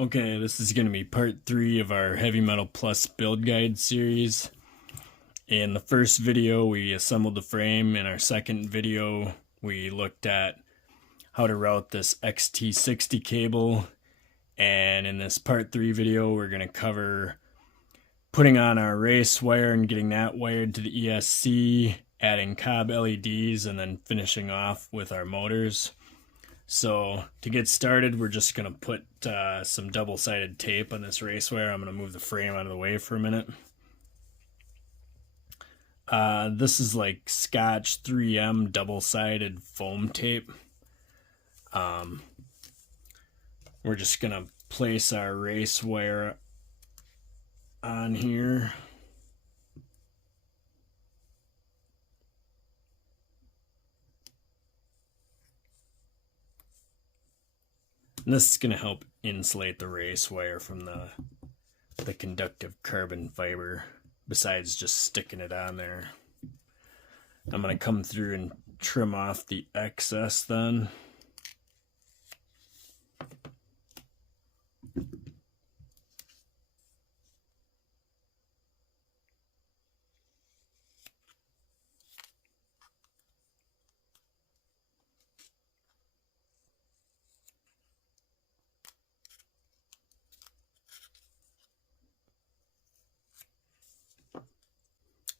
Okay, this is going to be part 3 of our Heavy Metal Plus build guide series. In the first video, we assembled the frame. In our second video, we looked at how to route this XT60 cable. And in this part 3 video, we're going to cover putting on our race wire and getting that wired to the ESC, adding COB LEDs, and then finishing off with our motors. So to get started, we're just going to put some double-sided tape on this race wire. I'm going to move the frame out of the way for a minute. This is like Scotch 3M double-sided foam tape. We're just going to place our race wire on here. And this is going to help insulate the race wire from the conductive carbon fiber, besides just sticking it on there. I'm going to come through and trim off the excess then.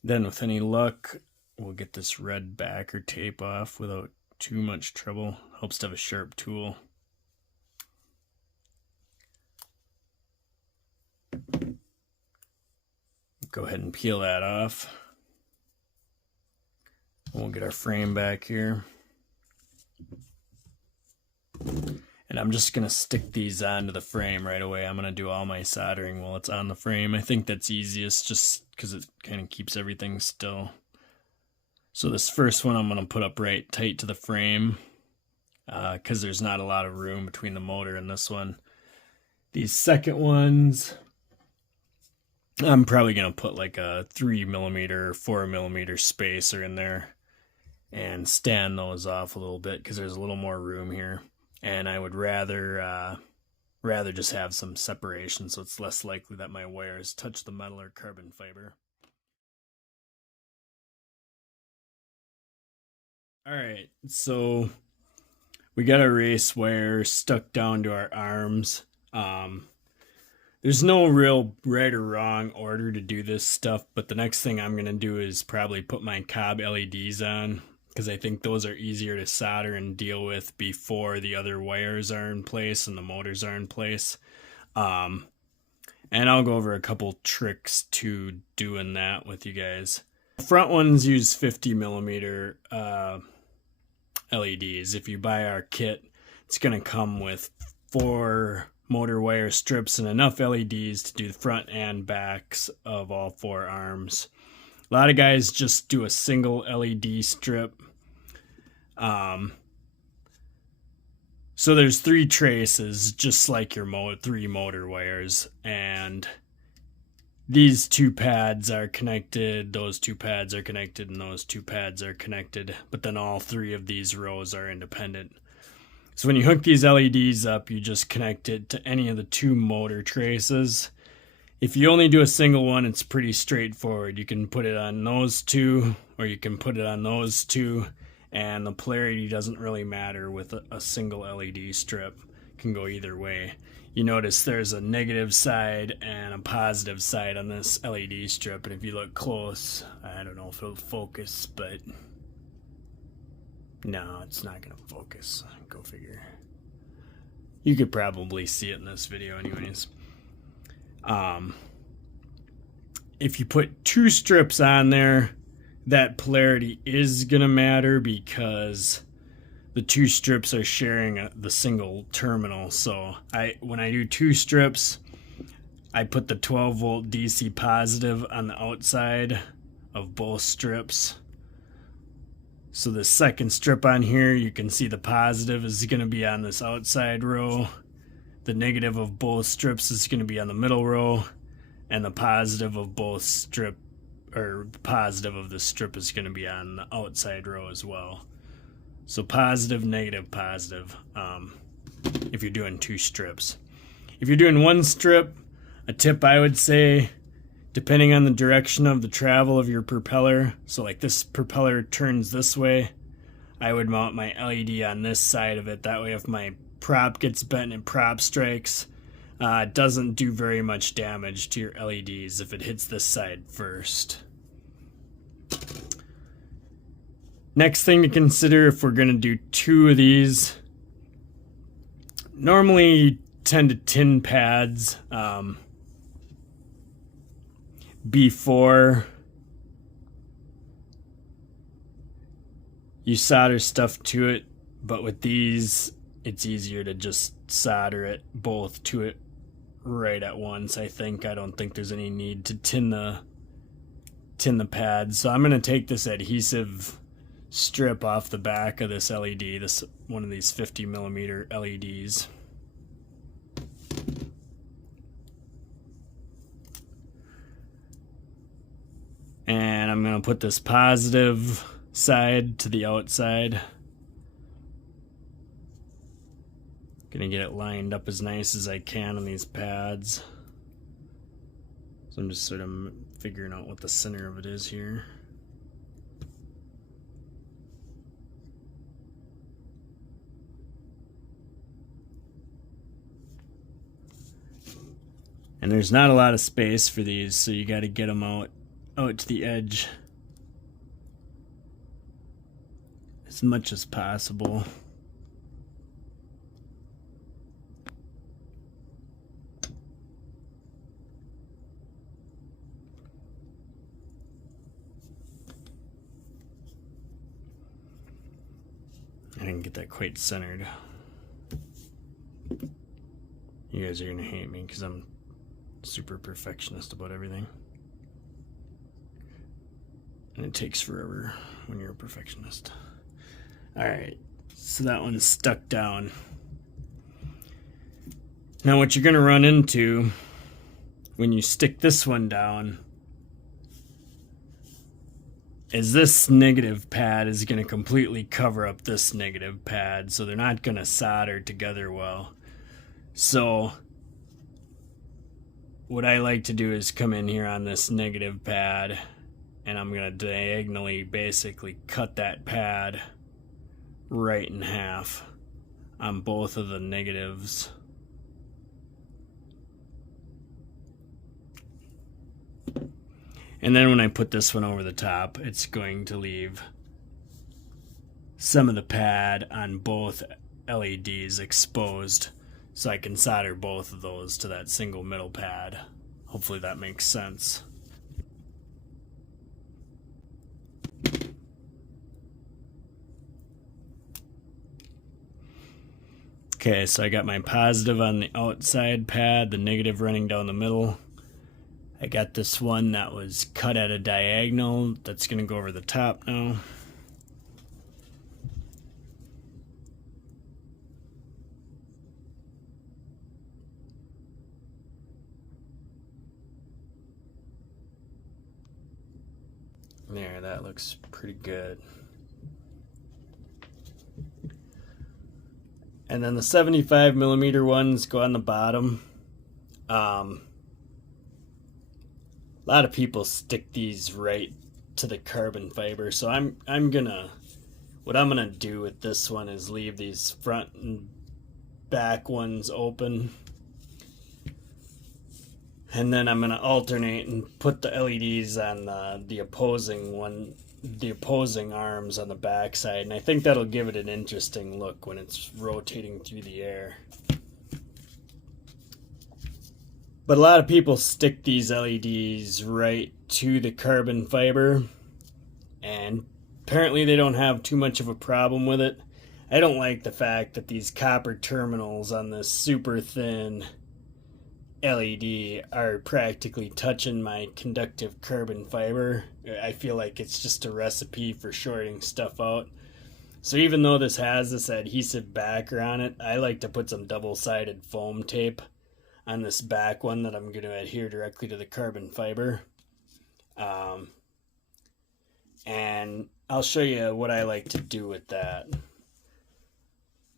Then with any luck, we'll get this red backer tape off without too much trouble. Helps to have a sharp tool. Go ahead and peel that off. We'll get our frame back here. And I'm just going to stick these onto the frame right away. I'm going to do all my soldering while it's on the frame. I think that's easiest just because it kind of keeps everything still. So this first one I'm going to put up right tight to the frame because there's not a lot of room between the motor and this one. These second ones, I'm probably going to put like a 3mm or 4mm spacer in there and stand those off a little bit because there's a little more room here. And I would rather just have some separation so it's less likely that my wires touch the metal or carbon fiber. Alright, so we got our race wire stuck down to our arms. There's no real right or wrong order to do this stuff, but the next thing I'm going to do is probably put my COB LEDs on, because I think those are easier to solder and deal with before the other wires are in place and the motors are in place. And I'll go over a couple tricks to doing that with you guys. The front ones use 50mm LEDs. If you buy our kit, it's going to come with 4 motor wire strips and enough LEDs to do the front and backs of all 4 arms. A lot of guys just do a single LED strip. So there's 3 traces, just like your 3 motor wires, and these 2 pads are connected, those 2 pads are connected, and those 2 pads are connected, but then all 3 of these rows are independent. So when you hook these LEDs up, you just connect it to any of the 2 motor traces. If you only do a single one, it's pretty straightforward. You can put it on those 2, or you can put it on those 2, and the polarity doesn't really matter with a single LED strip. It can go either way. You notice there's a negative side and a positive side on this LED strip, and if you look close, I don't know if it'll focus, but no, it's not going to focus. Go figure. You could probably see it in this video anyways. If you put 2 strips on there, that polarity is going to matter because the 2 strips are sharing the single terminal. So when I do 2 strips, I put the 12-volt DC positive on the outside of both strips. So the second strip on here, you can see the positive is going to be on this outside row. The negative of both strips is going to be on the middle row, and the positive of both positive of the strip is going to be on the outside row as well. So positive, negative, positive, if you're doing 2 strips. If you're doing one strip, a tip I would say, depending on the direction of the travel of your propeller, so like this propeller turns this way, I would mount my LED on this side of it. That way if my prop gets bent and prop strikes, it doesn't do very much damage to your LEDs if it hits this side first. Next thing to consider if we're going to do 2 of these, normally 10 to tin pads before you solder stuff to it, but with these it's easier to just solder it both to it right at once. I don't think there's any need to tin the pads. So I'm going to take this adhesive strip off the back of this LED, one of these 50mm LEDs. And I'm going to put this positive side to the outside. Gonna get it lined up as nice as I can on these pads. So I'm just sort of figuring out what the center of it is here. And there's not a lot of space for these, so you got to get them out to the edge as much as possible. I didn't get that quite centered. You guys are gonna hate me because I'm super perfectionist about everything. And it takes forever when you're a perfectionist. Alright, so that one's stuck down. Now what you're gonna run into when you stick this one down is this negative pad is going to completely cover up this negative pad, so they're not going to solder together well. So what I like to do is come in here on this negative pad, and I'm going to diagonally basically cut that pad right in half on both of the negatives. And then when I put this one over the top, it's going to leave some of the pad on both LEDs exposed, so I can solder both of those to that single middle pad. Hopefully that makes sense. Okay, so I got my positive on the outside pad, the negative running down the middle. I got this one that was cut at a diagonal that's going to go over the top now. There, that looks pretty good. And then the 75mm ones go on the bottom. A lot of people stick these right to the carbon fiber, so what I'm gonna do with this one is leave these front and back ones open, and then I'm gonna alternate and put the LEDs on the opposing arms on the back side, and I think that'll give it an interesting look when it's rotating through the air. But a lot of people stick these LEDs right to the carbon fiber, and apparently they don't have too much of a problem with it. I don't like the fact that these copper terminals on this super thin LED are practically touching my conductive carbon fiber. I feel like it's just a recipe for shorting stuff out. So even though this has this adhesive backer on it, I like to put some double-sided foam tape on this back one that I'm going to adhere directly to the carbon fiber. And I'll show you what I like to do with that.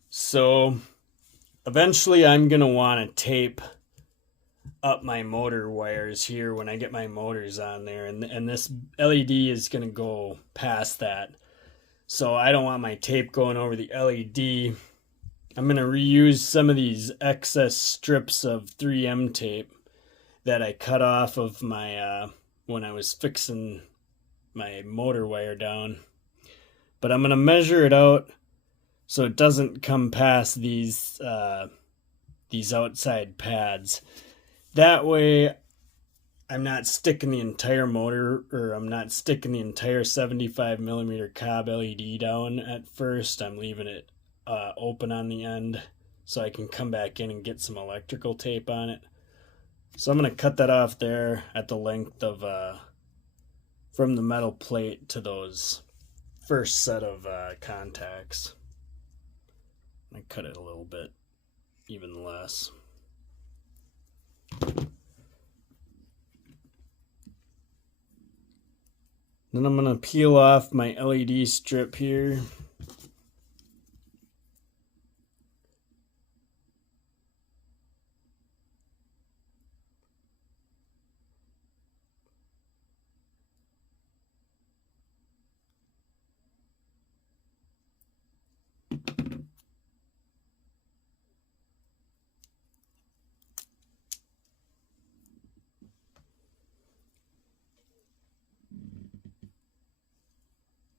So eventually I'm going to want to tape up my motor wires here when I get my motors on there, and this LED is going to go past that. So I don't want my tape going over the LED. I'm going to reuse some of these excess strips of 3M tape that I cut off of my when I was fixing my motor wire down. But I'm going to measure it out so it doesn't come past these outside pads. That way I'm not sticking the entire motor, or I'm not sticking the entire 75mm COB LED down at first. I'm leaving it open on the end so I can come back in and get some electrical tape on it. So I'm going to cut that off there at the length of from the metal plate to those first set of contacts. I cut it a little bit even less. Then I'm going to peel off my LED strip here.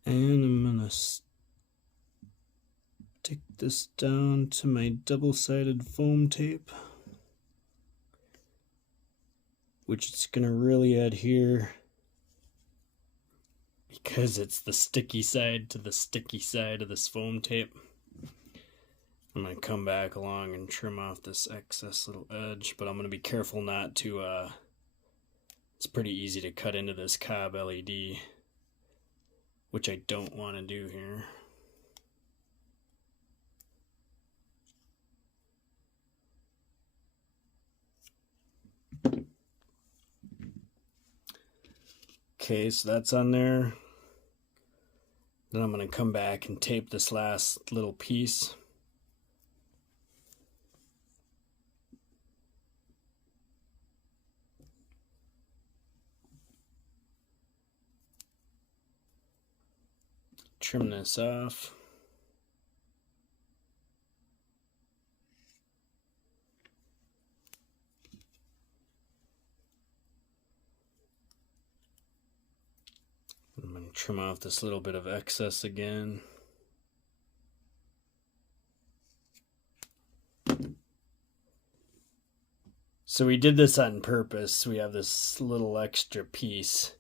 And I'm going to stick this down to my double-sided foam tape, which it's going to really adhere because it's the sticky side to the sticky side of this foam tape. I'm going to come back along and trim off this excess little edge, but I'm going to be careful not to, it's pretty easy to cut into this COB LED, which I don't want to do here. Okay, so that's on there. Then I'm going to come back and tape this last little piece. Trim this off. I'm going to trim off this little bit of excess again. So we did this on purpose. We have this little extra piece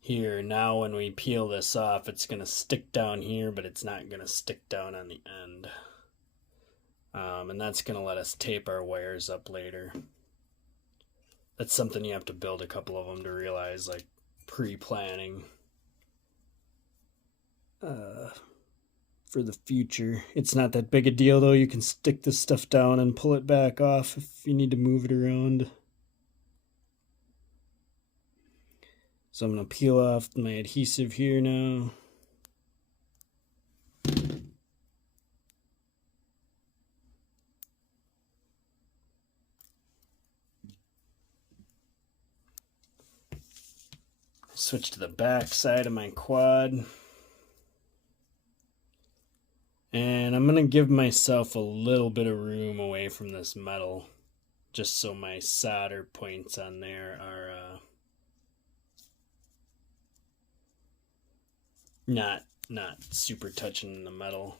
here. Now when we peel this off, it's going to stick down here, but it's not going to stick down on the end. And that's going to let us tape our wires up later. That's something you have to build a couple of them to realize, like pre-planning for the future. It's not that big a deal though. You can stick this stuff down and pull it back off if you need to move it around. So I'm going to peel off my adhesive here now. Switch to the back side of my quad. And I'm going to give myself a little bit of room away from this metal, just so my solder points on there are not super touching the metal.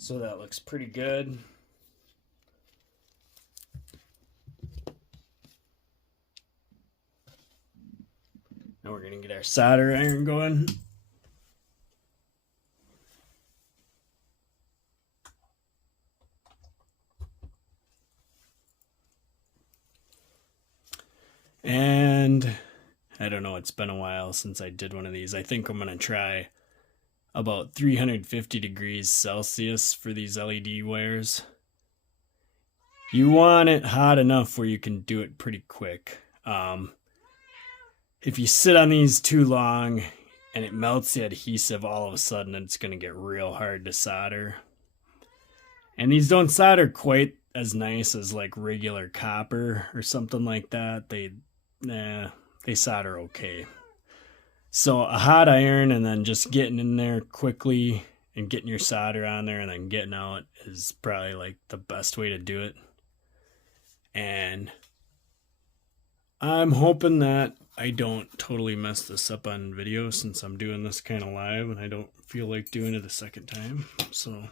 So that looks pretty good. Now we're going to get our solder iron going. And I don't know, it's been a while since I did one of these. I think I'm going to try about 350 degrees Celsius for these LED wires. You want it hot enough where you can do it pretty quick. If you sit on these too long and it melts the adhesive, all of a sudden it's going to get real hard to solder. And these don't solder quite as nice as like regular copper or something like that. They solder okay. So a hot iron and then just getting in there quickly and getting your solder on there and then getting out is probably like the best way to do it. And I'm hoping that I don't totally mess this up on video since I'm doing this kind of live and I don't feel like doing it a second time. So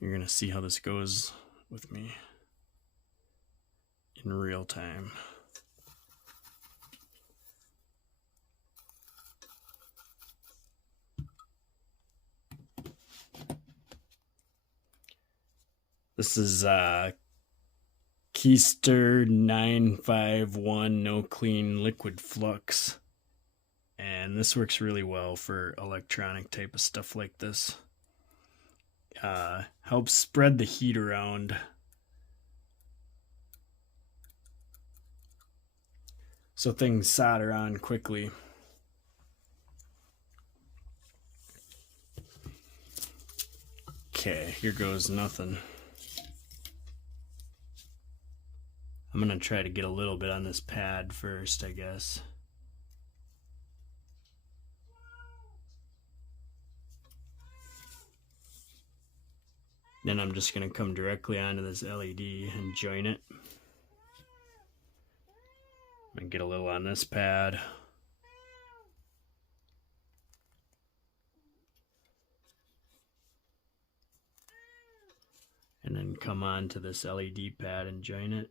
you're going to see how this goes with me in real time. This is Keister 951 No Clean Liquid Flux. And this works really well for electronic type of stuff like this. Helps spread the heat around. So things solder on quickly. Okay, here goes nothing. I'm going to try to get a little bit on this pad first, I guess. Then I'm just going to come directly onto this LED and join it. And get a little on this pad. And then come on to this LED pad and join it.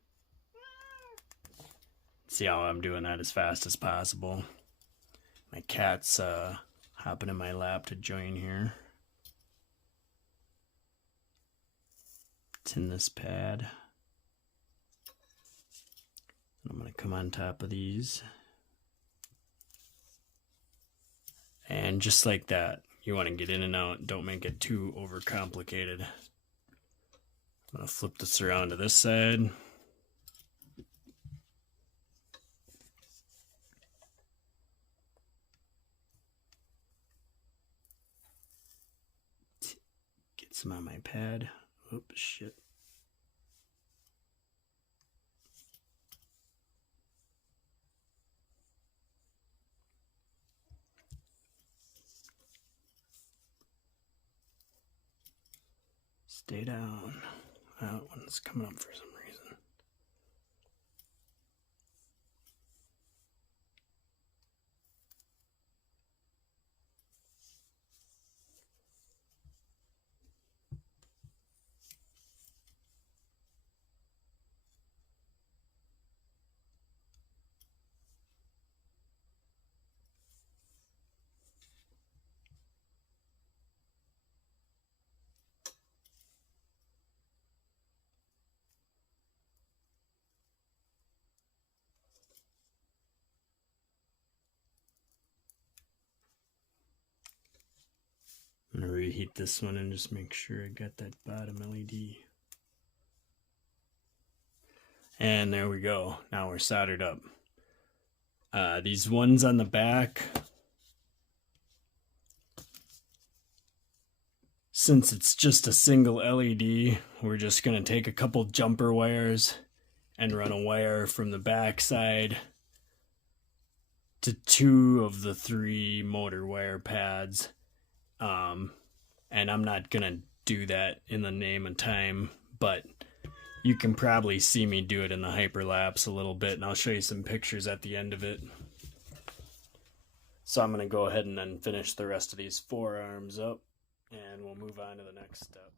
See how I'm doing that as fast as possible. My cat's hopping in my lap to join here. It's in this pad. I'm going to come on top of these. And just like that, you want to get in and out. Don't make it too overcomplicated. I'm going to flip this around to this side. Get some on my pad. Oops, shit. Stay down. That one's coming up for some reason. I'm going to reheat this one and just make sure I got that bottom LED. And there we go. Now we're soldered up. These ones on the back, since it's just a single LED, we're just going to take a couple jumper wires and run a wire from the back side to 2 of the 3 motor wire pads. And I'm not going to do that in the name of time, but you can probably see me do it in the hyperlapse a little bit, and I'll show you some pictures at the end of it. So I'm going to go ahead and then finish the rest of these forearms up, and we'll move on to the next step.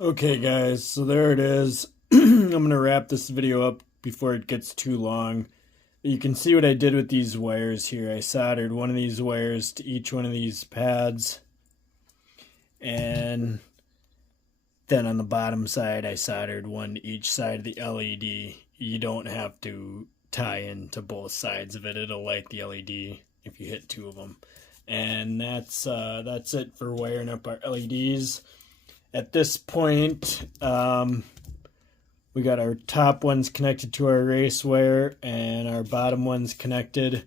Okay guys, so there it is. I'm gonna wrap this video up before it gets too long. You can see what I did with these wires here. I soldered one of these wires to each one of these pads, and then on the bottom side I soldered one to each side of the LED. You don't have to tie into both sides of it. It'll light the LED if you hit two of them. And that's it for wiring up our LEDs. At this point, we got our top ones connected to our race wire and our bottom ones connected.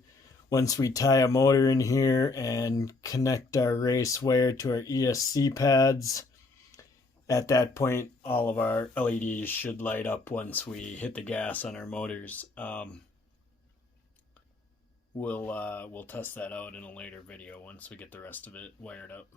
Once we tie a motor in here and connect our race wire to our ESC pads, at that point all of our LEDs should light up once we hit the gas on our motors. We'll test that out in a later video once we get the rest of it wired up.